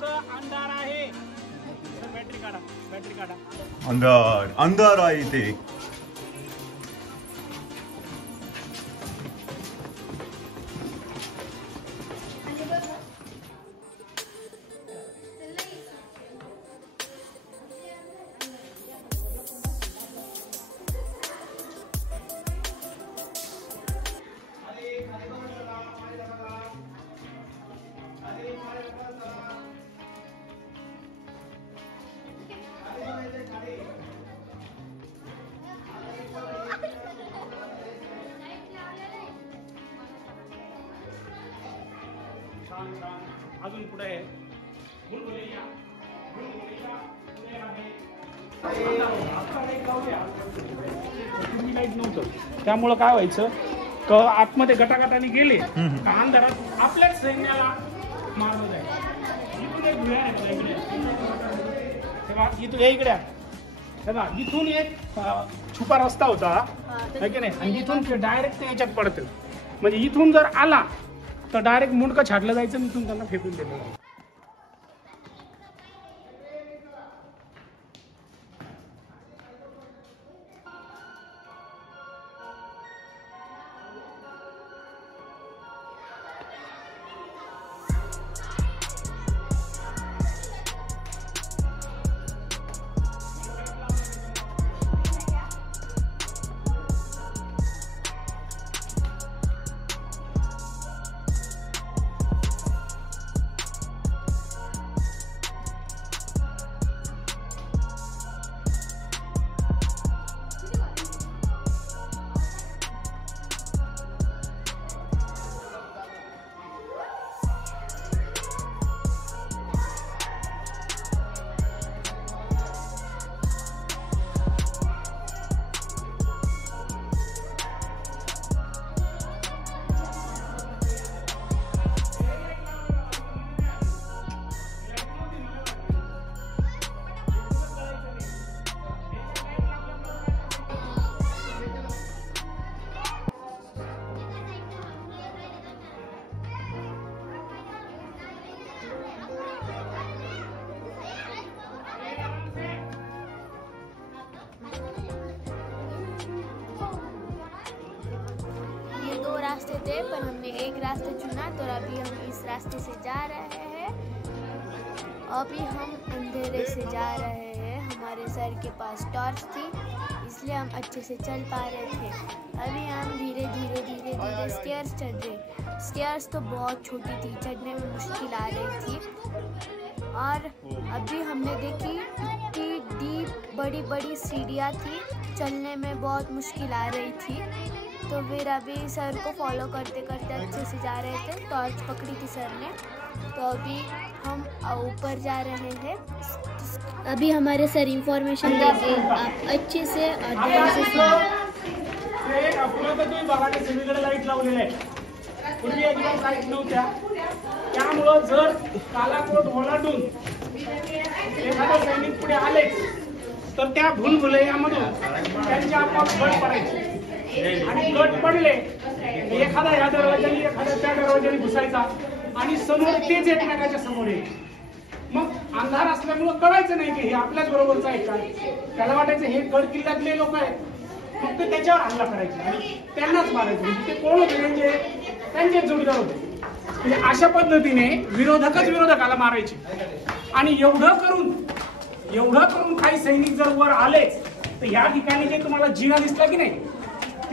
पुढं अंधार आहे. बॅटरी काढा, बॅटरी काढा. अंधार अंधार आहे ते. अजून पुढे आहे लाईट नव्हतं, त्यामुळं काय व्हायचं क आतमध्ये गटागटाने गेले का अंधारात आपल्याच सैन्याला मारलं जायचं. इथून एक भुया आहे इकडे, तेव्हा इथून इकडे तेव्हा इथून एक छुपा रस्ता होता है की नाही, आणि इथून डायरेक्ट याच्यात पडतं. म्हणजे इथून जर आला तर डायरेक्ट मुंडकं छाडलं जायचं आणि इथून त्यांना फेकून दिलं जायचं. रास्ते थे पर हमने एक रास्ता चुना, तो अभी हम इस रास्ते से जा रहे हैं. अभी हम अंधेरे से जा रहे हैं. हमारे सर के पास टॉर्च थी इसलिए हम अच्छे से चल पा रहे थे. अभी हम धीरे धीरे धीरे धीरे स्टेयर्स चढ़ रहे. स्टेयर्स तो बहुत छोटी थी, चढ़ने में मुश्किल आ रही थी. और अभी हमने देखी कि डीप बड़ी बड़ी सीढ़ियाँ थी, चलने में बहुत मुश्किल आ रही थी. तो फिर अभी सर को फॉलो करते करते अच्छे से जा रहे थे. टॉर्च पकड़ी थी सर ने, तो अभी हम ऊपर जा रहे हैं. अभी हमारे सर इंफॉर्मेशन देंगे, आप अच्छे से और ध्यान से सगळीकडे लाईट लावलेल्या आहे. पूर्वी एकदम लाईट नव्हत्या, त्यामुळं जर कालाकोट ओलांडून एखादा सैनिक पुढे आले तर त्या भूलभुलैयामधून त्यांच्या आपोआप गट पडायचे. आणि गट पडले एखादा या दरवाजाने एखादा त्या दरवाजाने घुसायचा आणि समोर तेच एकमेकाच्या समोर यायचे. मग अंधार असल्यामुळं कळायचं नाही की हे आपल्याच बरोबरच आहे काय. त्याला वाटायचं हे गड किल्ल्यातले लोक आहेत, फक्त त्याच्यावर हल्ला करायचे आणि त्यांनाच मारायचे. म्हणजे ते कोण होते, त्यांचे जोडीदार होते. म्हणजे अशा पद्धतीने विरोधकच विरोधकाला मारायचे. आणि एवढं करून काही सैनिक जर वर आलेच तर या ठिकाणी जे तुम्हाला जिना दिसला की नाही,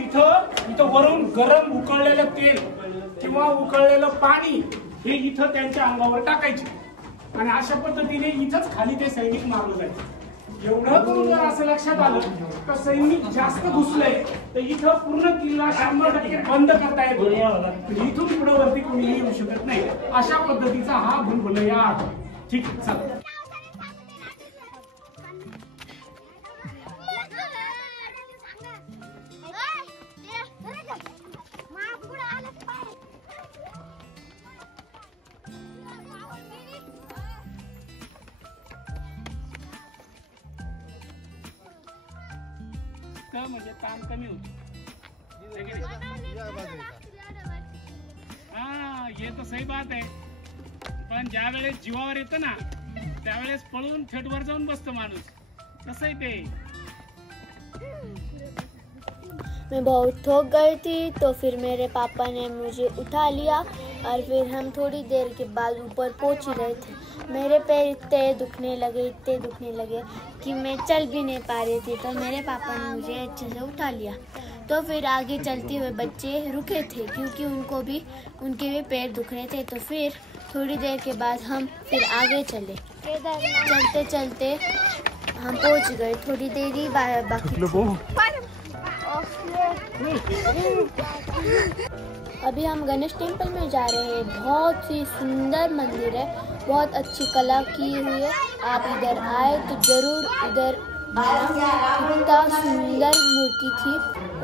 इथं वरून गरम उकळलेलं तेल किंवा उकळलेलं पाणी हे इथं त्यांच्या अंगावर टाकायचे आणि अशा पद्धतीने इथंच खाली ते सैनिक मारलं जायचं. एवढं करून जर असं लक्षात आलं तर सैनिक जास्त घुसले तर इथं पूर्ण किल्ला 100% बंद करता येतो. इथून पुढे वरती कोणीही येऊ शकत नाही. अशा पद्धतीचा हा भूलभुलैया आहे. ठीक आहे, चला. म्हणजे ताण कमी होतो. हाँ ये तो सही बात है. पण ज्या वेळेस जीवावर येतं ना त्यावेळेस पळून थेटवर जाऊन बसतो माणूस. कसं आहे ते. मैं बहुत थक गई थी तो फिर मेरे पापा ने मुझे उठा लिया और फिर हम थोड़ी देर के बाद ऊपर पहुंच ही रहे थे. मेरे पैर इतने दुखने लगे कि मैं चल भी नहीं पा रही थी. तो मेरे पापा ने मुझे अच्छे से उठा लिया. तो फिर आगे चलते हुए बच्चे रुके थे क्योंकि उनके भी पैर दुख रहे थे. तो फिर थोड़ी देर के बाद हम फिर आगे चले. चलते चलते हम पहुंच गए. थोड़ी देर ही बाकी. अभी हम गणेश टेम्पल में जा रहे हैं. बहुत ही सुंदर मंदिर है, बहुत अच्छी कला की हुई है. आप इधर आए तो जरूर इधर आना. कितना सुंदर मूर्ति थी,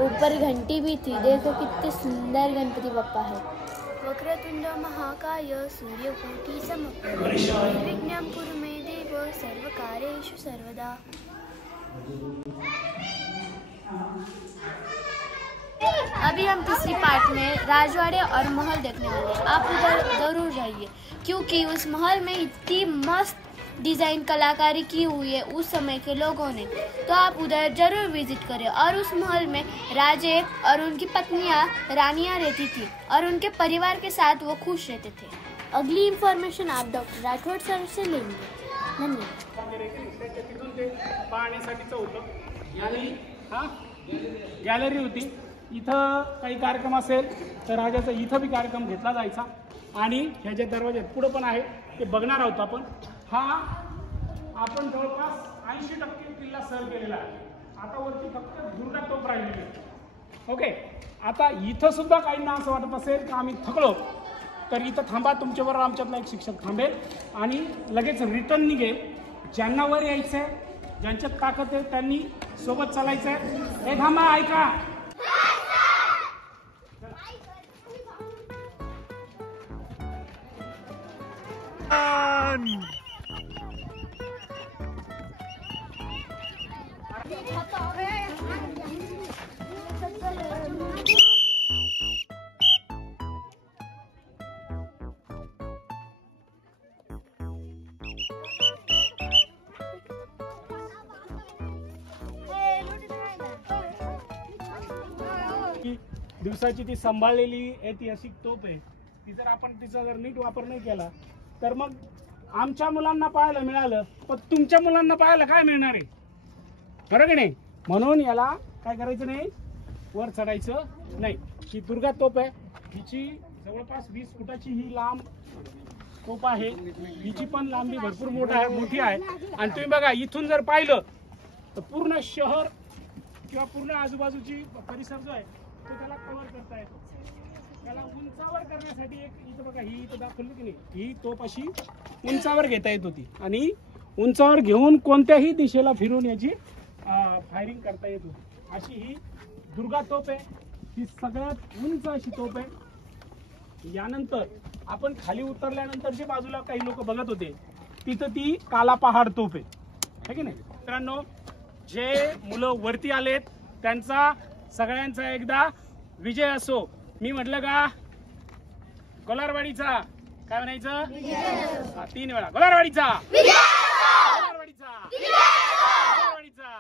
ऊपर घंटी भी थी. देखो कितने सुंदर गणपति बप्पा है. वक्रतुंड महाकाय सूर्यकोटि समप्रभ निर्विघ्नं कुरु मे देव सर्वकार्येषु सर्वदा. अभी हम तीसरी पार्ट में राजवाड़े और महल देखने वाले हैं. आप उधर जरूर जाइए क्योंकि उस महल में इतनी मस्त डिजाइन कलाकारी की हुई है उस समय के लोगों ने. तो आप उधर जरूर विजिट करें. और उस महल में राजे और उनकी पत्नियां रानियां रहती थी और उनके परिवार के साथ वो खुश रहते थे. अगली इन्फॉर्मेशन आप डॉक्टर राठौड़ सर से लेंगे. धन्यवाद. पाहण्यासाठीचं होतं. गॅलरी होती. इथं काही कार्यक्रम असेल तर राजाचा इथं बी कार्यक्रम घेतला जायचा. आणि ह्या ज्या दरवाज्यात पुढं पण आहे ते बघणार आहोत आपण. हा आपण जवळपास 80% किल्ला सर केलेला आहे. आता वरती फक्त दुर्गा तोफ राहिलेली आहे. ओके. आता इथं सुद्धा काहींना असं वाटत असेल की आम्ही थकलो तर इथं थांबा. तुमच्याबरोबर आमच्यातला एक शिक्षक थांबेल आणि लगेच रिटर्न निघेल. ज्यांना वर यायचं आहे, ज्यांच्यात ताकद आहे त्यांनी सोबत चालायचं आहे. हे थांबा, ऐका. दिवसाची ती सांभाळलेली ऐतिहासिक तोफ आहे. ती जर आपण तिचा जर नीट वापर नाही केला तर मग आमच्या मुलांना पाहायला मिळालं पण तुमच्या मुलांना पाहायला काय मिळणार आहे. बरोबर की नाही. म्हणून याला काय करायचं नाही, वर चढायचं नाही. ही दुर्गा तोफ आहे. हिची जवळपास 20 फुटाची ही लांब तोफ आहे. हिची पण लांबी भरपूर मोठी आहे. आणि तुम्ही बघा इथून जर पाहिलं तर पूर्ण शहर किंवा पूर्ण आजूबाजूची परिसर जो आहे तो त्याला कव्हर करता येतो. त्याला उंचावर करण्यासाठी एक इथं बघा ही इथं दाखवली की नाही, ही तोफ अशी उंचावर घेता येत होती आणि उंचावर घेऊन कोणत्याही दिशेला फिरून याची फायरिंग करता येत होती. अशी ही दुर्गा तोफ आहे. ही सगळ्यात उंच अशी तोफ आहे. यानंतर आपण खाली उतरल्यानंतर जे बाजूला काही लोक बघत होते तिथं ती काला पहाड तोफ आहे की नाही. मित्रांनो, जे मुलं वरती आलेत त्यांचा सगळ्यांचा एकदा विजय असो. मी म्हटलं का गोलारवाडीचा काय म्हणायचं 3 वेळा. गोलारवाडीचा, गोलारवाडीचा, गोलारवाडीचा.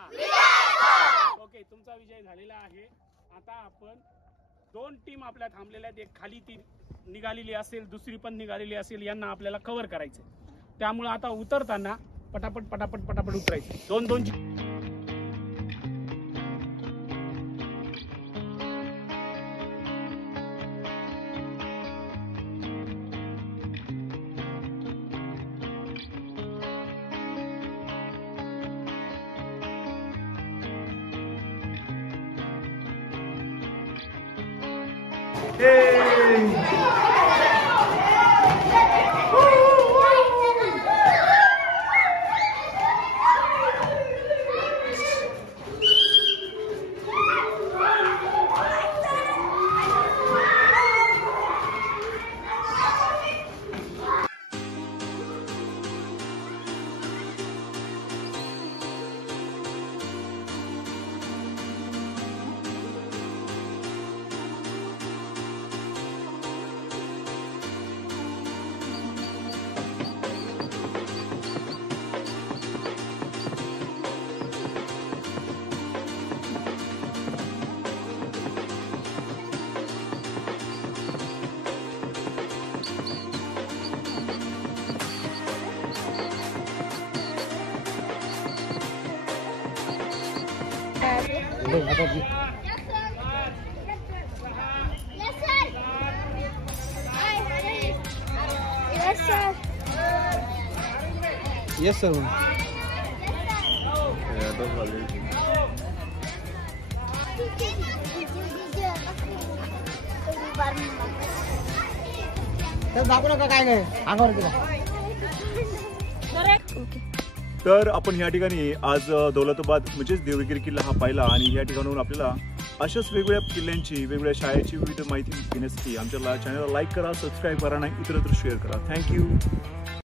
ओके, तुमचा विजय झालेला आहे. आता आपण 2 टीम आपल्या थांबलेल्या आहेत. एक खाली ती निघालेली असेल, दुसरी पण निघालेली असेल. यांना आपल्याला कव्हर करायचं. त्यामुळे आता उतरताना पटापट पटापट पटापट उतरायचं. 2-2 येस सर. दाखवू नका काय काय अंगावर तिला. तर आपण या ठिकाणी आज दौलताबाद म्हणजेच देवगिरी किल्ला हा पाहिला आणि या ठिकाणाहून आपल्याला अशाच वेगवेगळ्या किल्ल्यांची वेगवेगळ्या शाळेची विविध माहिती घेण्यासाठी आमच्या चॅनलला लाईक करा, सबस्क्राईब करा आणि इतरत्र शेअर करा. थँक्यू.